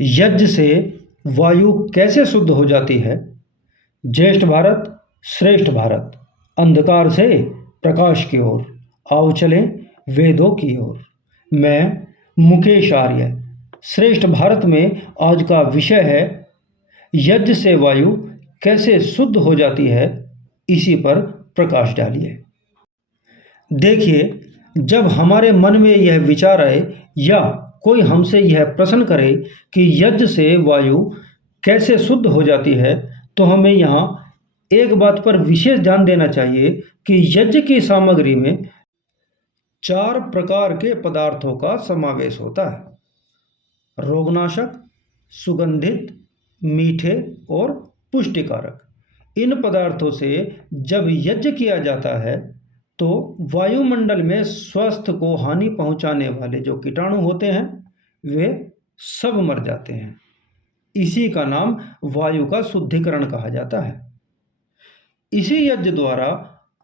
यज्ञ से वायु कैसे शुद्ध हो जाती है? ज्येष्ठ भारत श्रेष्ठ भारत, अंधकार से प्रकाश की ओर, आओ चलें वेदों की ओर। मैं मुकेश आर्य, श्रेष्ठ भारत में आज का विषय है यज्ञ से वायु कैसे शुद्ध हो जाती है, इसी पर प्रकाश डालिए। देखिए, जब हमारे मन में यह विचार आए या कोई हमसे यह प्रश्न करे कि यज्ञ से वायु कैसे शुद्ध हो जाती है, तो हमें यहाँ एक बात पर विशेष ध्यान देना चाहिए कि यज्ञ की सामग्री में 4 प्रकार के पदार्थों का समावेश होता है: रोगनाशक, सुगंधित, मीठे और पुष्टिकारक। इन पदार्थों से जब यज्ञ किया जाता है तो वायुमंडल में स्वास्थ्य को हानि पहुंचाने वाले जो कीटाणु होते हैं वे सब मर जाते हैं। इसी का नाम वायु का शुद्धिकरण कहा जाता है। इसी यज्ञ द्वारा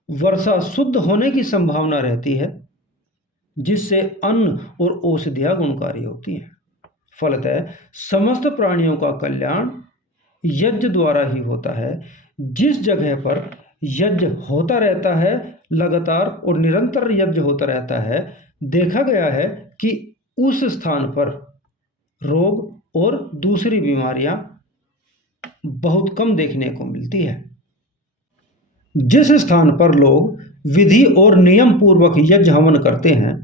वर्षा शुद्ध होने की संभावना रहती है, जिससे अन्न और औषधियाँ गुणकारी होती हैं। फलतः समस्त प्राणियों का कल्याण यज्ञ द्वारा ही होता है। जिस जगह पर यज्ञ होता रहता है, लगातार और निरंतर यज्ञ होता रहता है, देखा गया है कि उस स्थान पर रोग और दूसरी बीमारियां बहुत कम देखने को मिलती है। जिस स्थान पर लोग विधि और नियम पूर्वक यज्ञ हवन करते हैं,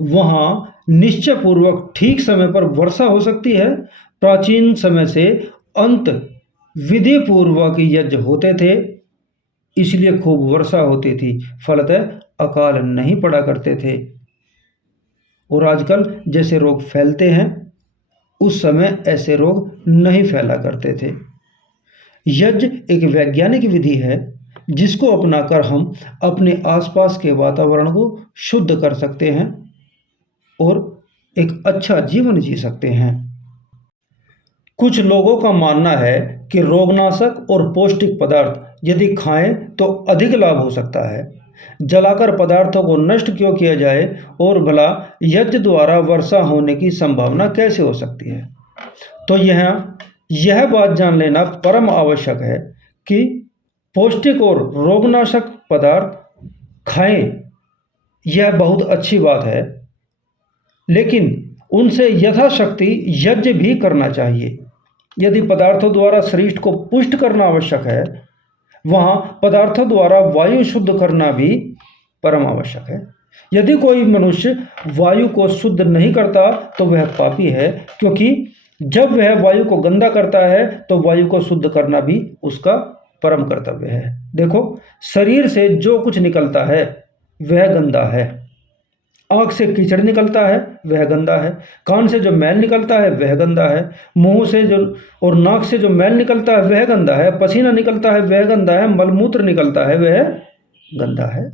वहाँ निश्चय पूर्वक ठीक समय पर वर्षा हो सकती है। प्राचीन समय से अंत विधि पूर्वक यज्ञ होते थे, इसलिए खूब वर्षा होती थी, फलतः अकाल नहीं पड़ा करते थे। और आजकल जैसे रोग फैलते हैं, उस समय ऐसे रोग नहीं फैला करते थे। यज्ञ एक वैज्ञानिक विधि है जिसको अपनाकर हम अपने आसपास के वातावरण को शुद्ध कर सकते हैं और एक अच्छा जीवन जी सकते हैं। कुछ लोगों का मानना है कि रोगनाशक और पौष्टिक पदार्थ यदि खाएं तो अधिक लाभ हो सकता है। जलाकर पदार्थों को नष्ट क्यों किया जाए, और भला यज्ञ द्वारा वर्षा होने की संभावना कैसे हो सकती है? तो यह बात जान लेना परम आवश्यक है कि पौष्टिक और रोगनाशक पदार्थ खाएं, यह बहुत अच्छी बात है, लेकिन उनसे यथाशक्ति यज्ञ भी करना चाहिए। यदि पदार्थों द्वारा शरीर को पुष्ट करना आवश्यक है, वहाँ पदार्थों द्वारा वायु शुद्ध करना भी परम आवश्यक है। यदि कोई मनुष्य वायु को शुद्ध नहीं करता तो वह पापी है, क्योंकि जब वह वायु को गंदा करता है तो वायु को शुद्ध करना भी उसका परम कर्तव्य है। देखो, शरीर से जो कुछ निकलता है वह गंदा है। आँख से कीचड़ निकलता है वह गंदा है, कान से जो मैल निकलता है वह गंदा है, मुंह से जो और नाक से जो मैल निकलता है वह गंदा है, पसीना निकलता है वह गंदा है, मलमूत्र निकलता है वह गंदा है।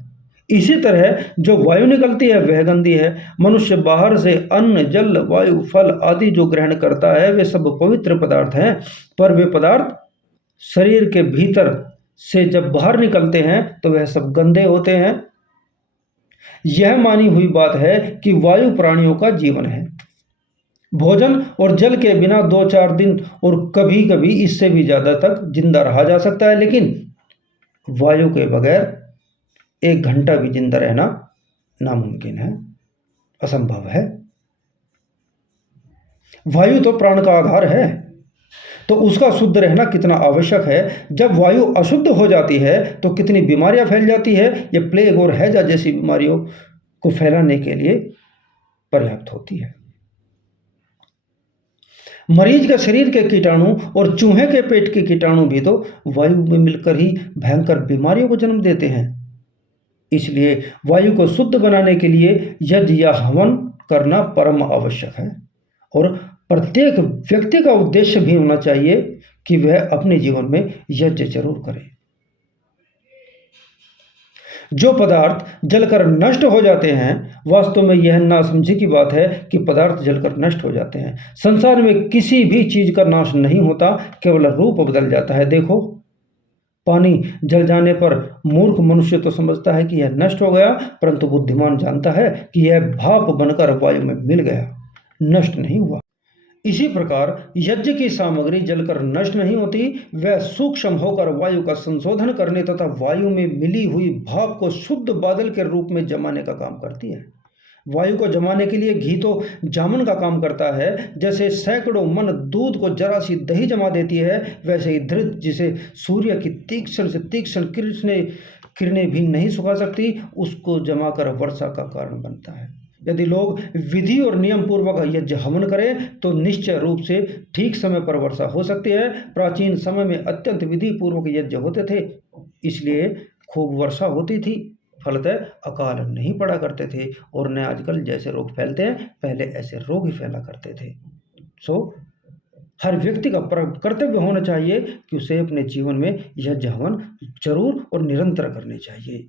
इसी तरह जो वायु निकलती है वह गंदी है। मनुष्य बाहर से अन्न, जल, वायु, फल आदि जो ग्रहण करता है वे सब पवित्र पदार्थ हैं, पर वे पदार्थ शरीर के भीतर से जब बाहर निकलते हैं तो वह सब गंदे होते हैं। यह मानी हुई बात है कि वायु प्राणियों का जीवन है। भोजन और जल के बिना 2-4 दिन और कभी कभी इससे भी ज़्यादा तक जिंदा रहा जा सकता है, लेकिन वायु के बगैर 1 घंटा भी जिंदा रहना नामुमकिन है, असंभव है। वायु तो प्राण का आधार है, तो उसका शुद्ध रहना कितना आवश्यक है। जब वायु अशुद्ध हो जाती है तो कितनी बीमारियां फैल जाती है। ये प्लेग और हैजा जैसी बीमारियों को फैलाने के लिए पर्याप्त होती है। मरीज के शरीर के कीटाणु और चूहे के पेट के कीटाणु भी तो वायु में मिलकर ही भयंकर बीमारियों को जन्म देते हैं। इसलिए वायु को शुद्ध बनाने के लिए यज्ञ या हवन करना परम आवश्यक है, और प्रत्येक व्यक्ति का उद्देश्य भी होना चाहिए कि वह अपने जीवन में यज्ञ जरूर करे। जो पदार्थ जलकर नष्ट हो जाते हैं, वास्तव में यह नासमझी की बात है कि पदार्थ जलकर नष्ट हो जाते हैं। संसार में किसी भी चीज का नाश नहीं होता, केवल रूप बदल जाता है। देखो, पानी जल जाने पर मूर्ख मनुष्य तो समझता है कि यह नष्ट हो गया, परंतु बुद्धिमान जानता है कि यह भाप बनकर वायु में मिल गया, नष्ट नहीं हुआ। इसी प्रकार यज्ञ की सामग्री जलकर नष्ट नहीं होती, वह सूक्ष्म होकर वायु का संशोधन करने तथा वायु में मिली हुई भाप को शुद्ध बादल के रूप में जमाने का काम करती है। वायु को जमाने के लिए घी तो जामन का काम करता है। जैसे सैकड़ों मन दूध को जरा सी दही जमा देती है, वैसे ही धृत जिसे सूर्य की तीक्ष्ण से तीक्ष्ण किरणें भी नहीं सुखा सकती, उसको जमाकर वर्षा का कारण बनता है। यदि लोग विधि और नियम पूर्वक यज्ञ हवन करें तो निश्चय रूप से ठीक समय पर वर्षा हो सकती है। प्राचीन समय में अत्यंत विधि पूर्वक यज्ञ होते थे, इसलिए खूब वर्षा होती थी, फलतः अकाल नहीं पड़ा करते थे। और न आजकल जैसे रोग फैलते हैं, पहले ऐसे रोग ही फैला करते थे। हर व्यक्ति का कर्तव्य होना चाहिए कि उसे अपने जीवन में यज्ञ हवन जरूर और निरंतर करने चाहिए।